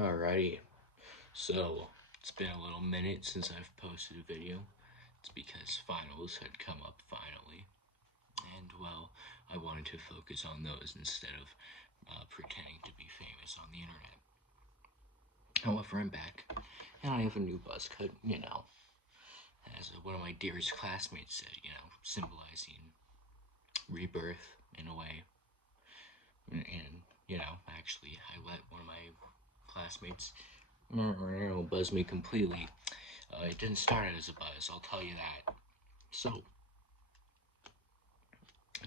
Alrighty, so it's been a little minute since I've posted a video. It's because finals had come up finally, and well, I wanted to focus on those instead of pretending to be famous on the internet. However, I'm back, and I have a new buzz cut, as one of my dearest classmates said, symbolizing rebirth in a way. And, actually, I let one of my classmates buzz me completely. It didn't start out as a buzz, I'll tell you that. So,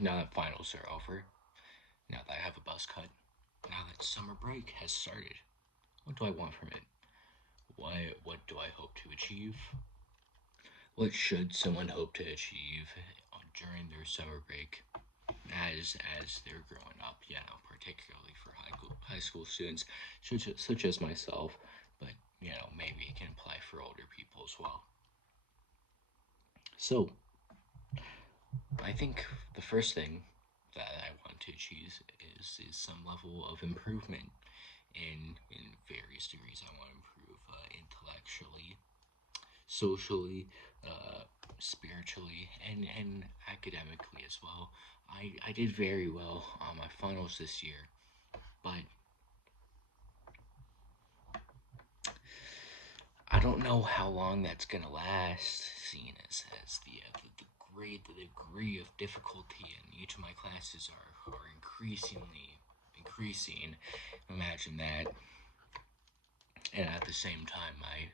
now that finals are over, now that I have a buzz cut, now that summer break has started, what do I want from it? What do I hope to achieve? What should someone hope to achieve during their summer break as they're growing up, particularly for high school students such as myself, but maybe it can apply for older people as well. So, I think the first thing that I want to achieve is some level of improvement in various degrees. I want to improve intellectually, socially, spiritually, and academically as well. I did very well on my finals this year, but I don't know how long that's gonna last, seeing as the degree of difficulty in each of my classes are increasing. Imagine that, and at the same time, my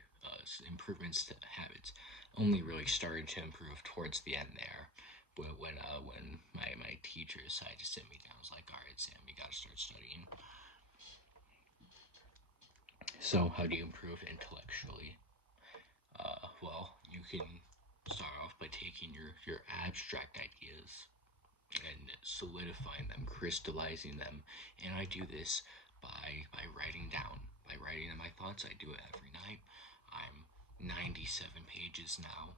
improvements to habits only really started to improve towards the end there. When my teacher decided to sit me down, I was like, all right, Sam, you gotta start studying. So, how do you improve intellectually? Well, you can start off by taking your abstract ideas and solidifying them, crystallizing them. And I do this by writing down my thoughts. I do it every night. I'm 97 pages now,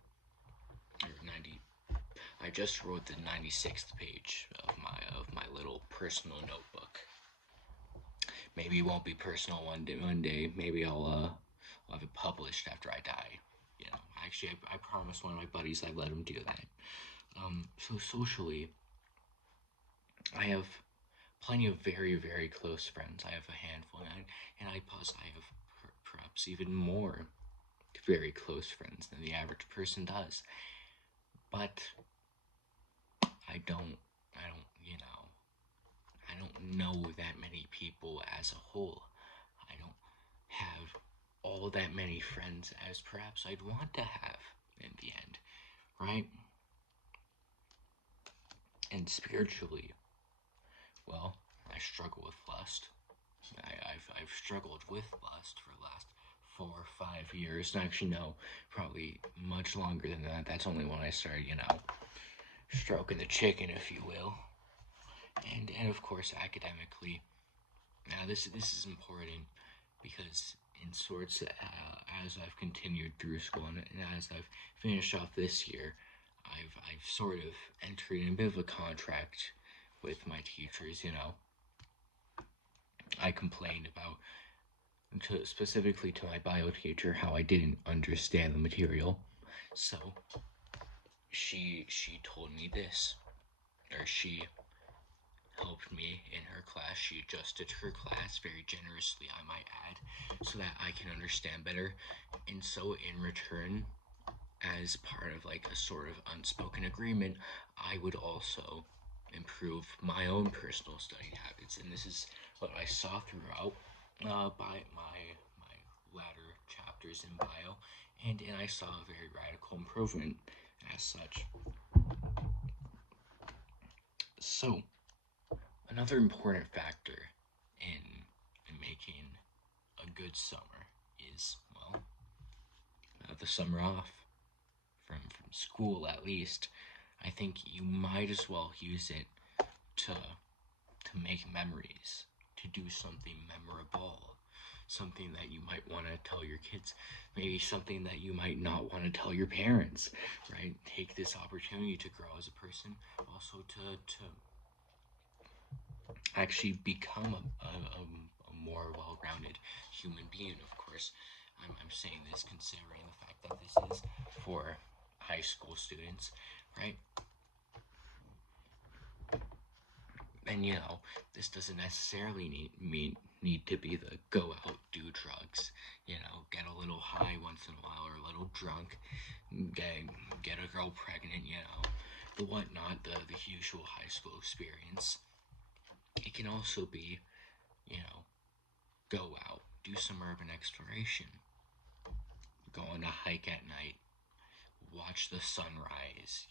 or 90. I just wrote the 96th page of my little personal notebook. Maybe it won't be personal one day. Maybe I'll have it published after I die. Actually, I promised one of my buddies I'd let him do that. So socially, I have plenty of very, very close friends. I have a handful, and I have perhaps even more very close friends than the average person does. But I don't know that many people as a whole. I don't have all that many friends as perhaps I'd want to have in the end, right? And spiritually, well, I struggle with lust. I've struggled with lust for the last 4 or 5 years. And actually, no, probably much longer than that. That's only when I started, stroking the chicken, if you will. And of course, academically. Now, this is important because in sorts, as I've continued through school and as I've finished off this year, I've sort of entered in a bit of a contract with my teachers. I complained about, specifically to my bio teacher, how I didn't understand the material. So she told me this, or she helped me in her class. She adjusted her class very generously, I might add, so that I can understand better. And so in return, as part of like a sort of unspoken agreement, I would also improve my own personal study habits. And this is what I saw throughout by my latter chapters in bio, and I saw a very radical improvement as such. So, another important factor in making a good summer is, well, the summer off from school at least. I think you might as well use it to make memories, to do something memorable, something that you might want to tell your kids, maybe something that you might not want to tell your parents, right? Take this opportunity to grow as a person, also to actually become a more well-rounded human being. Of course, I'm saying this considering the fact that this is for high school students, right? And this doesn't necessarily need to be the go out, do drugs, get a little high once in a while or a little drunk, get a girl pregnant, the whatnot, the usual high school experience. It can also be, go out, do some urban exploration, go on a hike at night, watch the sunrise,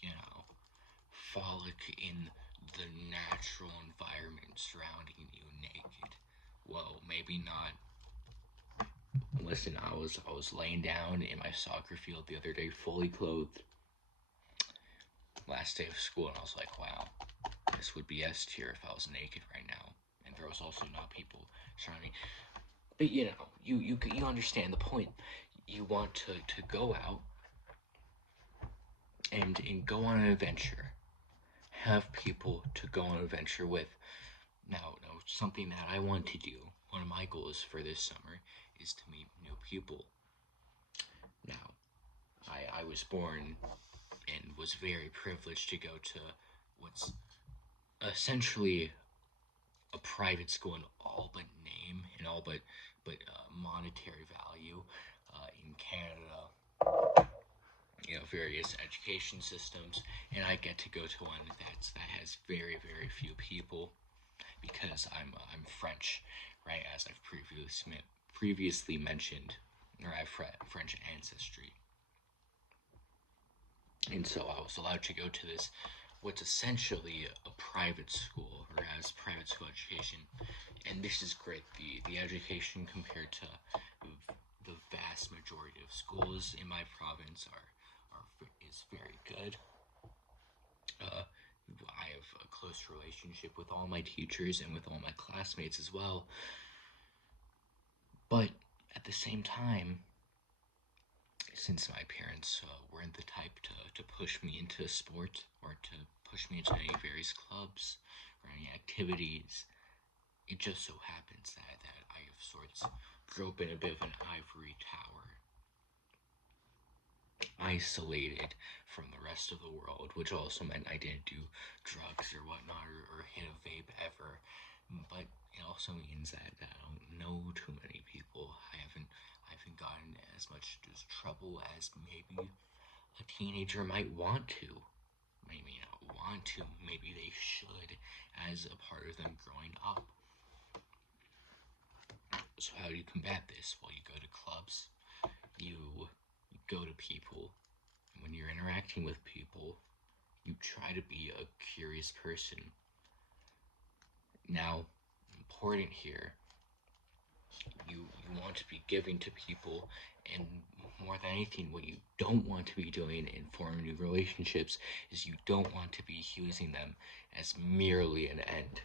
frolic in the natural environment surrounding you naked. Well, maybe not. Listen, I was laying down in my soccer field the other day, fully clothed. Last day of school, and I was like, wow, this would be S tier if I was naked right now, and there was also not people surrounding me. But you understand the point. You want to go out and go on an adventure. Have people to go on an adventure with. Now, something that I want to do, one of my goals for this summer, is to meet new people. Now, I was born and was very privileged to go to what's essentially a private school in all but name and all but monetary value in Canada. Various education systems, and I get to go to one that has very few people because I'm French, right? As I've previously mentioned, or I have French ancestry, and so I was allowed to go to this what's essentially a private school or has private school education, and this is great. The education compared to the vast majority of schools in my province is very good. I have a close relationship with all my teachers and with all my classmates as well. But at the same time, since my parents weren't the type to push me into sport or to push me into any various clubs or any activities, it just so happens that I of sorts grew up in a bit of an ivory tower, isolated from the rest of the world, which also meant I didn't do drugs or whatnot or hit a vape ever. But it also means that I don't know too many people. I haven't gotten as much trouble as maybe a teenager might want to. Maybe not want to, maybe they should, as a part of them growing up. So how do you combat this? Well, you go to clubs, you go to people, and when you're interacting with people, you try to be a curious person. Now, important here, you want to be giving to people, and more than anything, what you don't want to be doing in forming new relationships is you don't want to be using them as merely an end.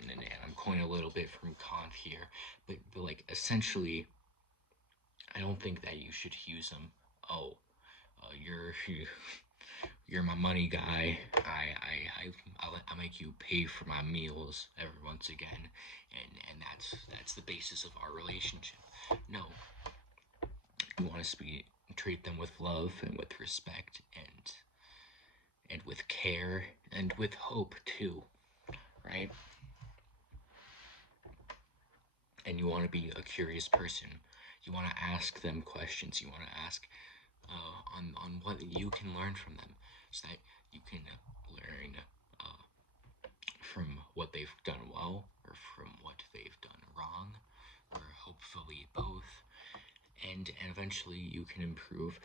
And I'm going a little bit from Kant here, but like essentially, I don't think that you should use them. Oh, you're my money guy. I'll make you pay for my meals every once again, and that's the basis of our relationship. No, you want to treat them with love and with respect and with care and with hope too, right? And you want to be a curious person. You want to ask them questions. You want to ask on what you can learn from them, so that you can learn from what they've done well or from what they've done wrong, or hopefully both, and eventually you can improve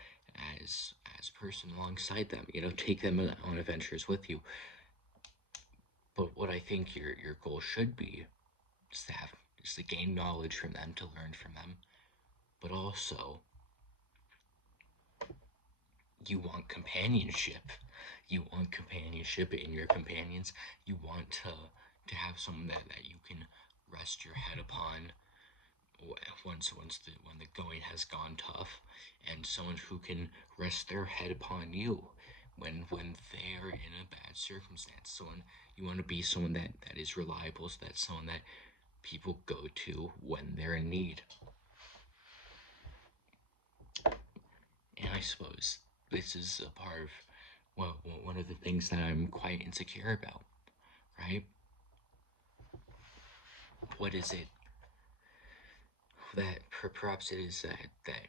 as a person alongside them. Take them on adventures with you. But what I think your goal should be is to gain knowledge from them, to learn from them, but also you want companionship. You want companionship in your companions. You want to have someone that you can rest your head upon when the going has gone tough, and someone who can rest their head upon you when they're in a bad circumstance. You want to be someone that is reliable, so that's someone that people go to when they're in need. And I suppose this is a part of one of the things that I'm quite insecure about, right? What is it that perhaps it is that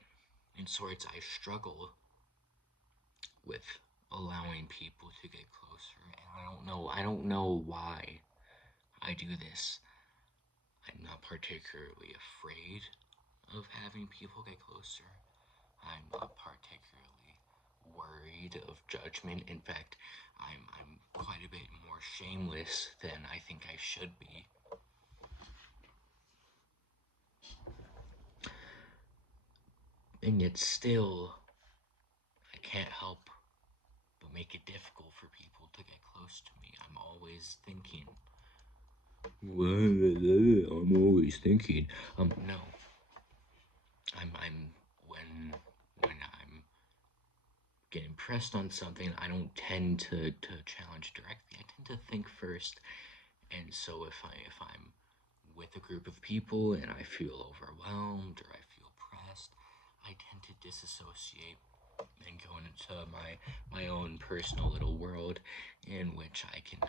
in sorts I struggle with allowing people to get closer, and I don't know why I do this. I'm not particularly afraid of having people get closer. I'm not particularly worried of judgment. In fact, I'm quite a bit more shameless than I think I should be. And yet still, I can't help but make it difficult for people to get close to me. I'm always thinking. I'm always thinking. No. I'm when I'm getting pressed on something, I don't tend to challenge directly. I tend to think first. And so if I'm with a group of people and I feel overwhelmed or I feel pressed, I tend to disassociate and go into my own personal little world in which I can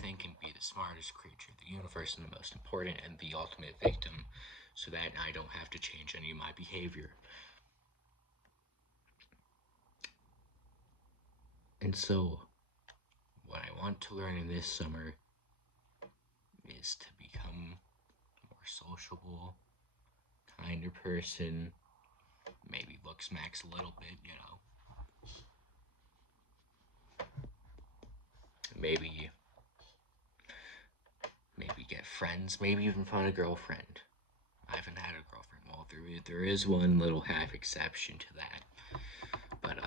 think and be the smartest creature in the universe and the most important and the ultimate victim, so that I don't have to change any of my behavior. And so, what I want to learn in this summer is to become more sociable, kinder person, maybe book smacks a little bit, you know. Maybe get friends, maybe even find a girlfriend. I haven't had a girlfriend. Well, there is one little half exception to that, but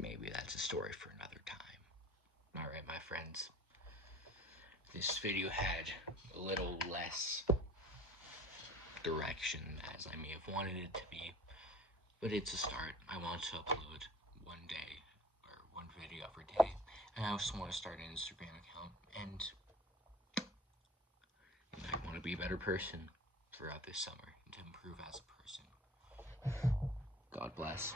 maybe that's a story for another time. All right, my friends. This video had a little less direction as I may have wanted it to be, but it's a start. I want to upload one day or one video every day, and I also want to start an Instagram account, and I want to be a better person throughout this summer and to improve as a person. God bless.